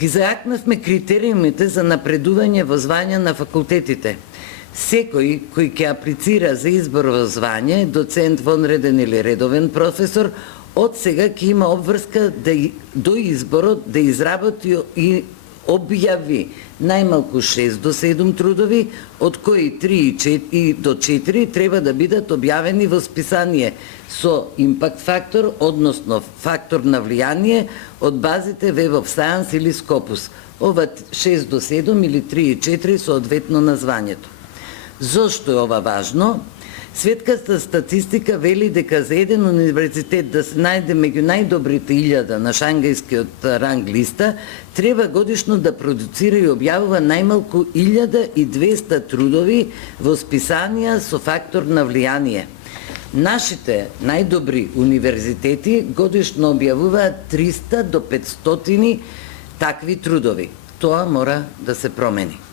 Ги зајакнавме критериумите за напредување во звања на факултетите. Секој кој ќе аплицира за избор во звање, доцент, вонреден или редовен професор, од сега ќе има обврска до изборот да изработи и објави најмалку 6 до 7 трудови, од кои 3 до 4 треба да бидат објавени во списание со импакт фактор, односно фактор на влијание од базите Web of Science или Scopus. Ова 6 до 7 или 3 и 4 соодветно на звањето. Зошто е ова важно? Светската статистика вели дека за еден универзитет да се најде меѓу најдобрите 1000 на Шангајскиот ранг листа, треба годишно да продуцира и објавува најмалку 1200 трудови во списанија со фактор на влијание. Нашите најдобри универзитети годишно објавуваат 300 до 500 такви трудови. Тоа мора да се промени.